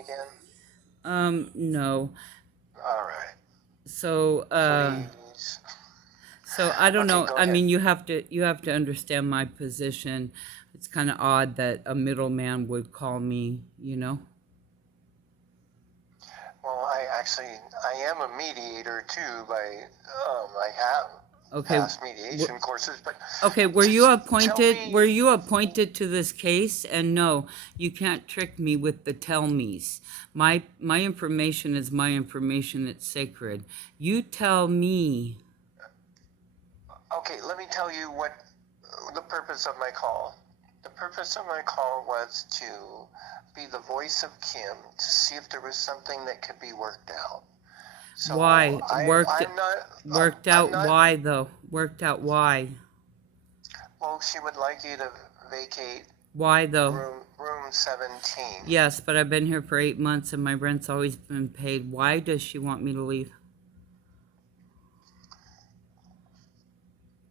again? No. All right. So, Please. so I don't Okay, know. go I ahead. mean, you have to understand my position. It's kind of odd that a middleman would call me. Well, I am a mediator too. I have Okay. passed mediation courses, but Okay, were you just tell appointed me. were you appointed to this case? And no, you can't trick me with the tell me's. My information is my information, it's sacred. You tell me. Okay, let me tell you what the purpose of my call. The purpose of my call was to be the voice of Kim to see if there was something that could be worked out. So Why? I'm not. Worked I'm out not. why though? Worked out why? Well, she would like you to vacate Why though? room 17. Yes, but I've been here for 8 months and my rent's always been paid. Why does she want me to leave?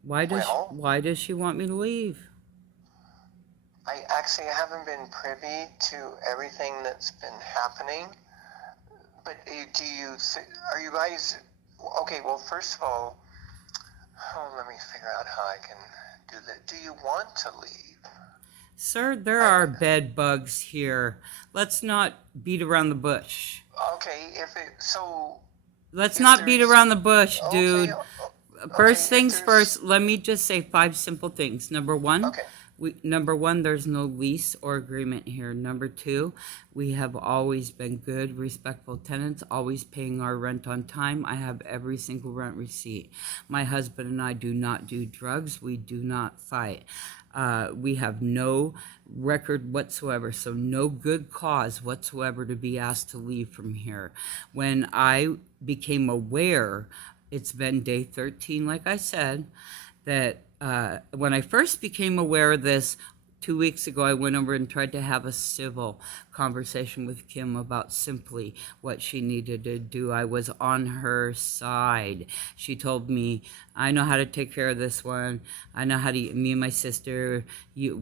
Well, Why does she want me to leave? I actually haven't been privy to everything that's been happening. But are you guys okay? Well, first of all, let me figure out how I can do that. Do you want to leave? Sir, there are bed bugs here. Let's not beat around the bush. Okay, if it so. Let's If not beat there's around the bush, okay, dude. okay, First if things there's first, let me just say 5 simple things. okay, Number one, there's no lease or agreement here. Number two, we have always been good, respectful tenants, always paying our rent on time. I have every single rent receipt. My husband and I do not do drugs. We do not fight. We have no record whatsoever, so no good cause whatsoever to be asked to leave from here. When I became aware, it's been day 13, like I said, that when I first became aware of this 2 weeks ago, I went over and tried to have a civil conversation with Kim about simply what she needed to do. I was on her side. She told me, I know how to take care of this one. I know how to, me and my sister,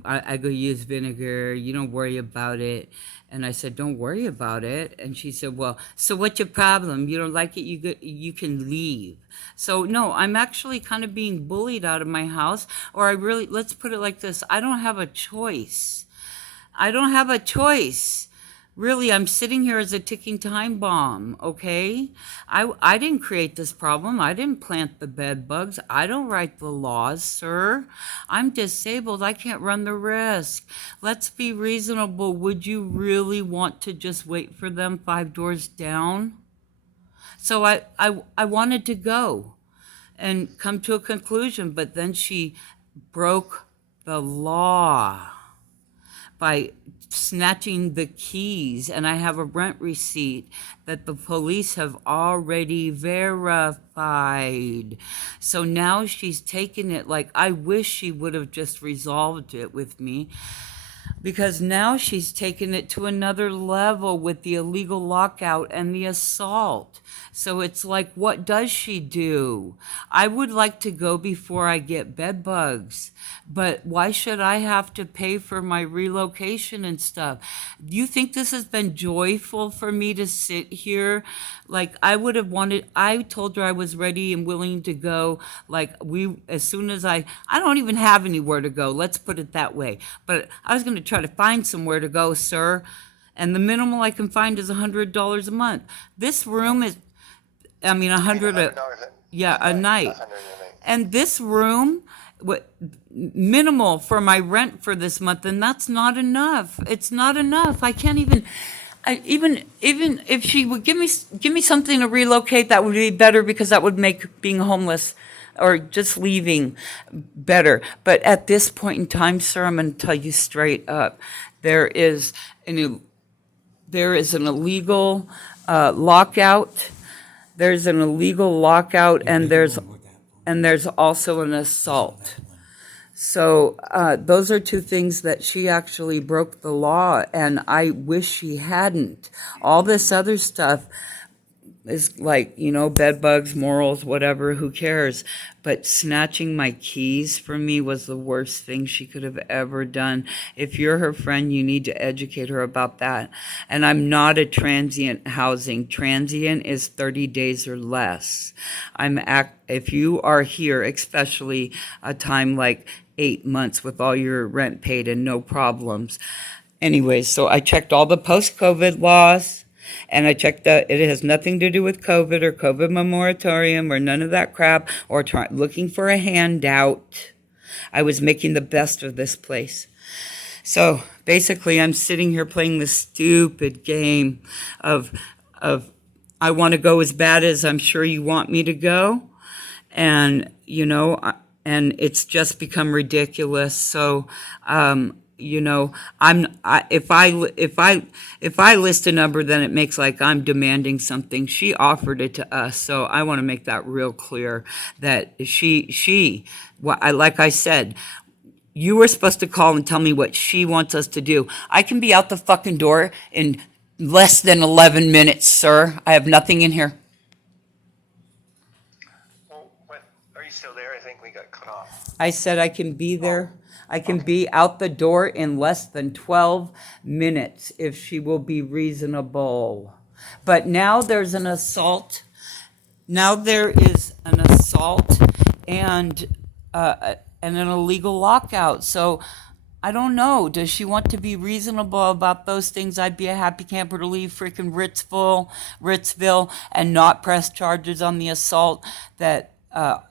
I go use vinegar. You don't worry about it. And I said, don't worry about it. And she said, well, so what's your problem? You don't like it? You can leave. So no, I'm actually kind of being bullied out of my house, or let's put it like this. I don't have a choice. I don't have a choice. Really, I'm sitting here as a ticking time bomb, okay? I didn't create this problem. I didn't plant the bed bugs. I don't write the laws, sir. I'm disabled. I can't run the risk. Let's be reasonable. Would you really want to just wait for them 5 doors down? So I wanted to go and come to a conclusion, but then she broke the law by snatching the keys, and I have a rent receipt that the police have already verified. So now she's taken it, like, I wish she would have just resolved it with me, because now she's taken it to another level with the illegal lockout and the assault. So it's like, what does she do? I would like to go before I get bed bugs, but why should I have to pay for my relocation and stuff? Do you think this has been joyful for me to sit here? Like, I told her I was ready and willing to go. Like, as soon as I don't even have anywhere to go. Let's put it that way. But I was going to try to find somewhere to go, sir. And the minimal I can find is $100 a month. This room is, I mean, you mean $100 $100 a night. 100 a night. And this room, minimal for my rent for this month, and that's not enough. It's not enough. I can't even. Even if she would give me something to relocate, that would be better, because that would make being homeless or just leaving better. But at this point in time, sir, I'm going to tell you straight up, there is an illegal lockout. There's an illegal lockout, and there's also an assault. So those are two things that she actually broke the law, and I wish she hadn't. All this other stuff, is like, you know, bed bugs, morals, whatever, who cares? But snatching my keys from me was the worst thing she could have ever done. If you're her friend, you need to educate her about that. And I'm not a transient housing. Transient is 30 days or less. If you are here, especially a time like 8 months with all your rent paid and no problems. Anyways, so I checked all the post-COVID laws. And I checked that it has nothing to do with COVID or COVID moratorium or none of that crap or looking for a handout. I was making the best of this place. So basically, I'm sitting here playing this stupid game of, of I want to go as bad as I'm sure you want me to go. And, you know, and it's just become ridiculous. So, you know, if I list a number, then it makes like I'm demanding something. She offered it to us, so I want to make that real clear that like I said, you were supposed to call and tell me what she wants us to do. I can be out the fucking door in less than 11 minutes, sir. I have nothing in here. Well, what, are you still there? I think we got cut off. I said I can be there. I can be out the door in less than 12 minutes if she will be reasonable. But now there's an assault. Now there is an assault and an illegal lockout. So I don't know. Does she want to be reasonable about those things? I'd be a happy camper to leave freaking Ritzville, and not press charges on the assault that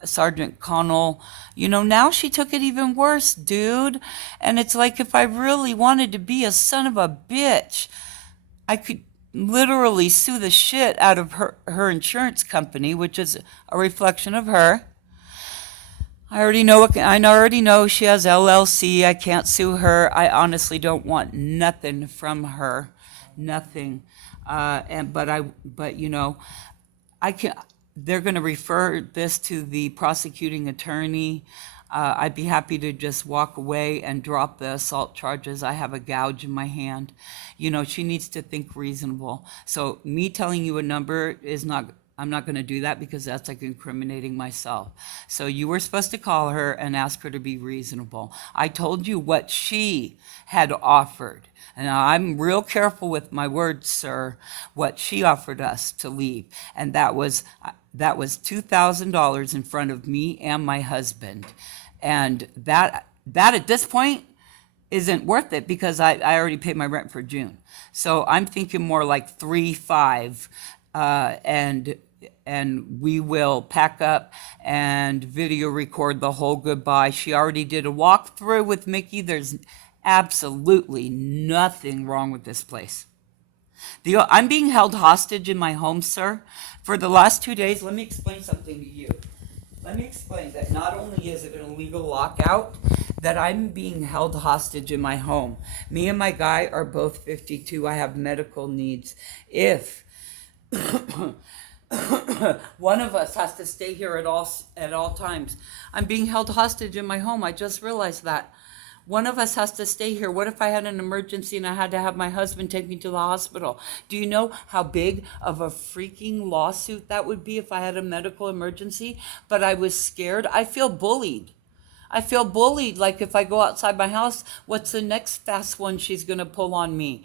Sergeant Connell, you know, now she took it even worse, dude. And it's like, if I really wanted to be a son of a bitch, I could literally sue the shit out of her insurance company, which is a reflection of her. I already know she has LLC. I can't sue her. I honestly don't want nothing from her. Nothing. But you know, I can. They're going to refer this to the prosecuting attorney. I'd be happy to just walk away and drop the assault charges. I have a gouge in my hand. You know, she needs to think reasonable. So me telling you a number is not, I'm not going to do that because that's like incriminating myself. So you were supposed to call her and ask her to be reasonable. I told you what she had offered. And I'm real careful with my words, sir, what she offered us to leave. And that was $2,000 in front of me and my husband. And that at this point isn't worth it because I already paid my rent for June. So I'm thinking more like 3-5, and we will pack up and video record the whole goodbye. She already did a walkthrough with Mickey. There's absolutely nothing wrong with this place. I'm being held hostage in my home, sir, for the last 2 days. Let me explain something to you. Let me explain that not only is it an illegal lockout, that I'm being held hostage in my home. Me and my guy are both 52. I have medical needs. If one of us has to stay here at all times, I'm being held hostage in my home. I just realized that. One of us has to stay here. What if I had an emergency and I had to have my husband take me to the hospital? Do you know how big of a freaking lawsuit that would be if I had a medical emergency? But I was scared. I feel bullied. Like if I go outside my house, what's the next fast one she's going to pull on me?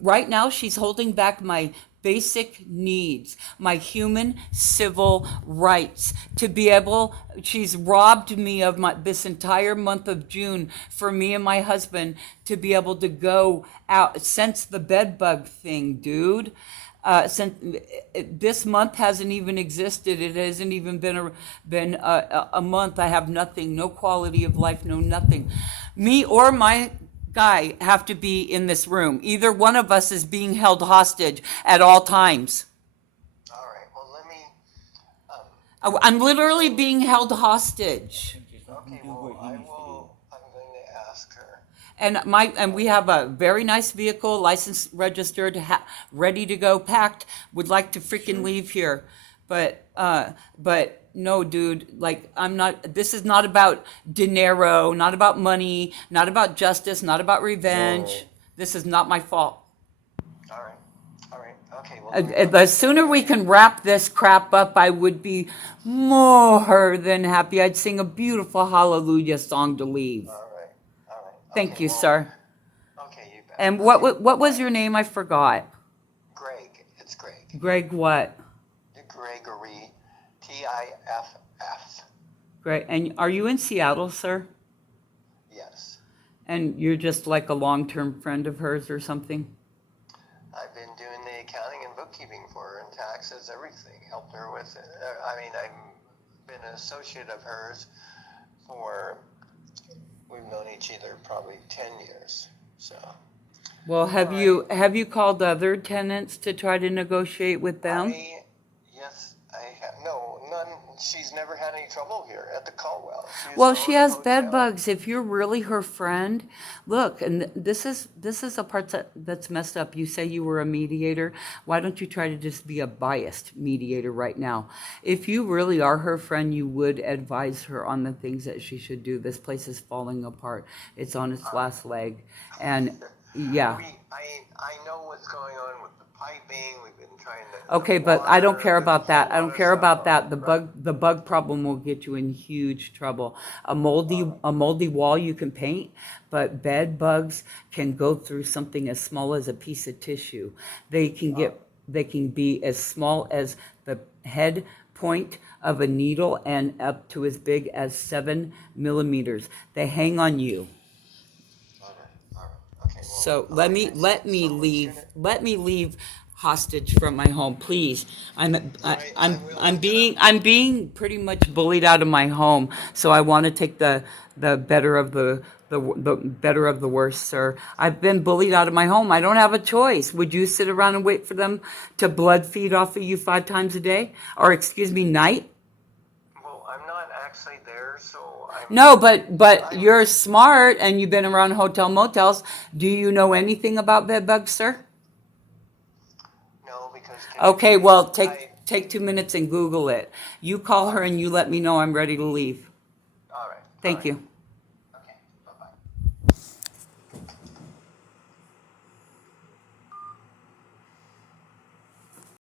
Right now, she's holding back my basic needs, my human civil rights to be able. She's robbed me of this entire month of June for me and my husband to be able to go out since the BEDBUG thing, dude. Since this month hasn't even existed, it hasn't even been a month. I have nothing, no quality of life, no nothing. Me or my guy have to be in this room. Either one of us is being held hostage at all times. All right. Well, let me. I'm literally being held hostage. Okay. Well, I'm going to ask her. And we have a very nice vehicle, licensed, registered, ready to go, packed. Would like to freaking leave here, but no, dude. Like, I'm not. This is not about dinero, not about money, not about justice, not about revenge. Whoa. This is not my fault. All right. All right. Okay, well, let me put The this sooner we away. can wrap this crap up, I would be more than happy. I'd sing a beautiful hallelujah song to leave. All right. Thank Okay, you, well, sir. okay, you bet. And Okay, what was bye-bye. your name? I forgot. Greg, it's Greg. Greg what? Gregory, Tiff. Greg. And are you in Seattle, sir? Yes. And you're just like a long-term friend of hers or something? I've been doing the accounting and bookkeeping for her and taxes, everything. Helped her with it. I mean, I've been an associate of hers for, we've known each other probably 10 years. So, Well, all right. have you called other tenants to try to negotiate with them? Yes, I have. No, none. She's never had any trouble here at the Caldwell. She's Well, she owned a has bed hotel. bugs. If you're really her friend, look, and this is a part that's messed up. You say you were a mediator. Why don't you try to just be a biased mediator right now? If you really are her friend, you would advise her on the things that she should do. This place is falling apart. It's on its last leg, and yeah. I know what's going on with the piping. We've been trying to the Okay, but I don't water. care There's a about that. whole I lot don't of care stuff about on it. that. Right. The bug problem will get you in huge trouble. All A moldy wall you can paint, but bed bugs can go through something as small as a piece of tissue. right. They can be as small as the head point of a needle and up to as big as 7 millimeters. They hang on you. All right. All right. Okay. Well. So All right. Thanks so much. let me leave hostage from my home, please. All right. I will. I'm being pretty much bullied out of my home. So I want to take the better of the better of the worst, sir. I've been bullied out of my home. I don't have a choice. Would you sit around and wait for them to blood feed off of you 5 times a day, or excuse me, night? Well, I'm not actually there, so No, but I'm you're smart and you've been around hotel motels. Do you know anything about bed bugs, sir? no because Okay, typically well, I. take 2 minutes and Google it. You call All her right. and you let me know I'm ready to leave. All right. All Thank right. you.